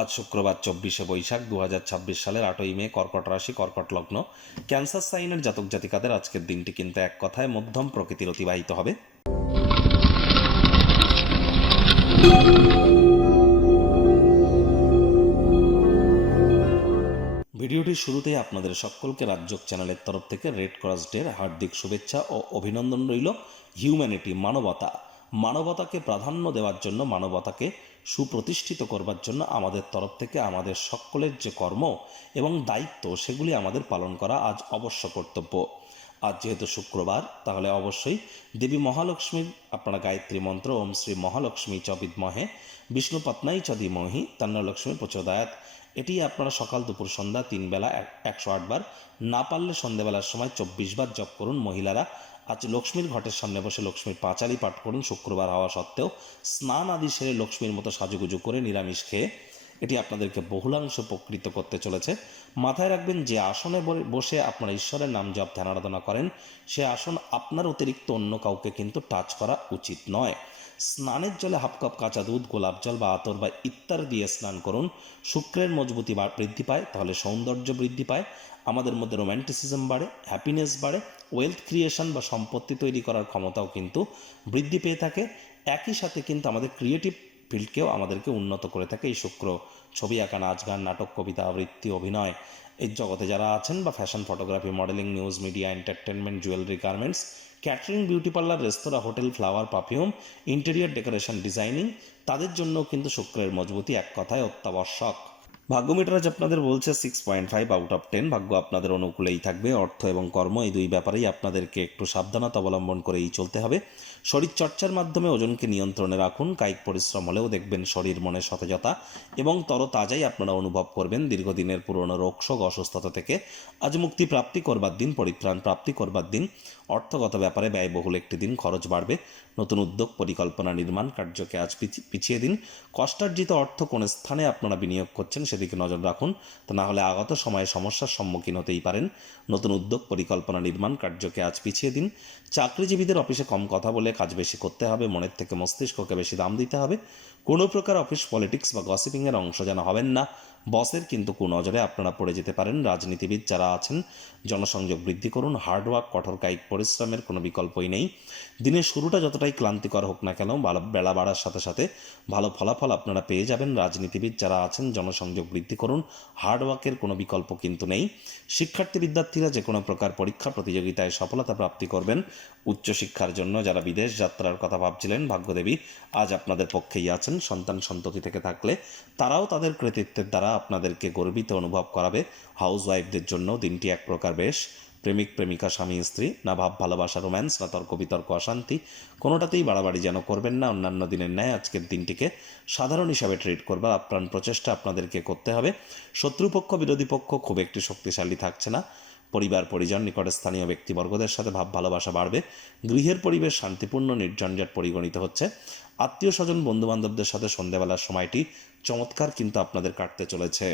আজ শুক্রবার 24শে বৈশাখ 2026 সালের 8ই মে, কর্কট রাশি, কর্কট লগ্ন, ক্যান্সার সাইনের জাতক জাতিকাদের আজকের দিনটি কিন্তু এক কথায় মধ্যম প্রকৃতির অতিবাহিত হবে। ভিডিওটির শুরুতেই আপনাদের সকলকে রাজযোগ চ্যানেলের তরফ থেকে রেড ক্রস ডের হার্দিক শুভেচ্ছা ও অভিনন্দন রইল। হিউম্যানিটি, মানবতাকে প্রাধান্য দেওয়ার জন্য, মানবতাকে সুপ্রতিষ্ঠিত করবার জন্য আমাদের তরফ থেকে আমাদের সকলের যে কর্ম এবং দায়িত্ব, সেগুলি আমাদের পালন করা আজ অবশ্য কর্তব্য। আজ যেহেতু শুক্রবার, তাহলে অবশ্যই দেবী মহালক্ষ্মীর আপনারা গায়ত্রী মন্ত্র ওম শ্রী মহালক্ষ্মী চ বিদ্মহে বিষ্ণু পত্নাই চ ধীমহি তন্নো লক্ষ্মী প্রচোদয়াৎ, এটি আপনারা সকাল দুপুর সন্ধ্যা 3 বেলা 108 বার, না পারলে সন্ধ্যেবেলার সময় 24 বার জপ করুন। মহিলারা আজ লক্ষ্মীর ঘটের সামনে বসে লক্ষ্মীর পাঁচালি পাঠ করুন। শুক্রবার হওয়া সত্ত্বেও স্নান আদি সেরে লক্ষ্মীর মতো সাজুগুজু করে নিরামিষ খেয়ে এটি আপনাদেরকে বহুলাংশ উপকৃত করতে চলেছে। মাথায় রাখবেন, যে আসনে বসে আপনারা ঈশ্বরের নাম জপ ধ্যান আরাধনা করেন, সে আসন আপনার অতিরিক্ত অন্য কাউকে কিন্তু টাচ করা উচিত নয়। স্নানের জলে হাফ কাপ কাঁচা দুধ, গোলাপ জল বা আতর বা ইত্যাদি দিয়ে স্নান করুন। শুক্রের মজবুতি বৃদ্ধি পায়, তাহলে সৌন্দর্য বৃদ্ধি পায়, আমাদের মধ্যে রোম্যান্টিসিজম বাড়ে, হ্যাপিনেস বাড়ে, ওয়েলথ ক্রিয়েশন বা সম্পত্তি তৈরি করার ক্ষমতাও কিন্তু বৃদ্ধি পেয়ে থাকে। একই সাথে কিন্তু আমাদের ক্রিয়েটিভ ফিল্ডকেও আমাদেরকে উন্নত করে থাকে এই শুক্র। ছবি আঁকা, নাচ গান, নাটক, কবিতা আবৃত্তি, অভিনয়, এই জগতে যারা আছেন, বা fashion, photography, modelling, news media, entertainment, jewellery, garments, catering, beauty parlour, restaurant, hotel, flower, perfume, interior decoration, designing, তাদের জন্য কিন্তু শুক্রের মজবুতি এক কথায় অত্যাবশ্যক। ভাগ্য মিটার আজ আপনাদের বলছে 6.5 আউট অফ 10। ভাগ্য আপনাদের অনুকূলেই থাকবে। অর্থ এবং কর্ম, এই দুই ব্যাপারেই আপনাদেরকে একটু সাবধানতা অবলম্বন করেই চলতে হবে। শরীর চর্চার মাধ্যমে ওজনকে নিয়ন্ত্রণে রাখুন। কায়িক পরিশ্রম হলেও দেখবেন শরীর মনে সতেজতা এবং তরতাজাই আপনারা অনুভব করবেন। দীর্ঘদিনের পুরনো রোগশোক, অসুস্থতা থেকে আজ মুক্তি প্রাপ্তি করবার দিন, পরিত্রাণ প্রাপ্তি করবার দিন। অর্থগত ব্যাপারে ব্যয়বহুল একটি দিন, খরচ বাড়বে। নতুন উদ্যোগ, পরিকল্পনা, নির্মাণ কার্যকে আজ পিছিয়ে দিন। কষ্টার্জিত অর্থ কোন স্থানে আপনারা বিনিয়োগ করছেন সেদিকে নজর রাখুন, তা না হলে আগত সময়ে সমস্যার সম্মুখীন হতেই পারেন। নতুন উদ্যোগ, পরিকল্পনা, নির্মাণ কার্যকে আজ পিছিয়ে দিন। চাকরিজীবীদের অফিসে কম কথা বলে কাজ বেশি করতে হবে, মনের থেকে মস্তিষ্ককে বেশি দাম দিতে হবে। কোনো প্রকার অফিস পলিটিক্স বা গসিপিংয়ের অংশ যেন হবেন না। বসের কিন্তু কুনজরে আপনারা পড়ে যেতে পারেন। রাজনীতিবিদ যারা আছেন, জনসংযোগ বৃদ্ধি করুন। হার্ডওয়ার্ক, কঠোর কায়িক পরিশ্রমের কোনো বিকল্পই নেই। দিনের শুরুটা যতটাই ক্লান্তিকর হোক না কেন, বেলা বাড়ার সাথে সাথে ভালো ফলাফল আপনারা পেয়ে যাবেন। রাজনীতিবিদ যারা আছেন, জনসংযোগ বৃদ্ধি করুন। হার্ডওয়ার্কের কোনো বিকল্প কিন্তু নেই। শিক্ষার্থী বিদ্যার্থীরা যে কোনো প্রকার পরীক্ষা প্রতিযোগিতায় সফলতা প্রাপ্তি করবেন। উচ্চশিক্ষার জন্য যারা বিদেশ যাত্রার কথা ভাবছিলেন, ভাগ্যদেবী আজ আপনাদের পক্ষেই আছেন। সন্তান সন্ততি থেকে থাকলে তারাও তাদের কৃতিত্বের দ্বারা আপনাদেরকে গর্বিত অনুভব করাবে। হাউস ওয়াইফদের জন্য দিনটি এক প্রকার বেশ। প্রেমিক প্রেমিকা, স্বামী স্ত্রী, না ভাব ভালোবাসা, রোম্যান্স, না তর্ক বিতর্ক, অশান্তি, কোনোটাতেই বাড়াবাড়ি যেন করবেন না। অন্যান্য দিনের ন্যায় আজকের দিনটিকে সাধারণ হিসাবে ট্রিট করবার আপ্রাণ প্রচেষ্টা আপনাদেরকে করতে হবে। শত্রুপক্ষ, বিরোধী পক্ষ খুব একটি শক্তিশালী থাকছে না। পরিবার পরিজন, নিকটে স্থানীয় ব্যক্তিবর্গদের সাথে ভাব ভালোবাসা বাড়বে। গৃহের পরিবেশ শান্তিপূর্ণ, নির্ঝঞ্ঝাট পরিগণিত হচ্ছে। আত্মীয় স্বজন, বন্ধুবান্ধবদের সাথে সন্ধ্যাবেলার সময়টি চমৎকার কিন্তু আপনাদের কাটতে চলেছে।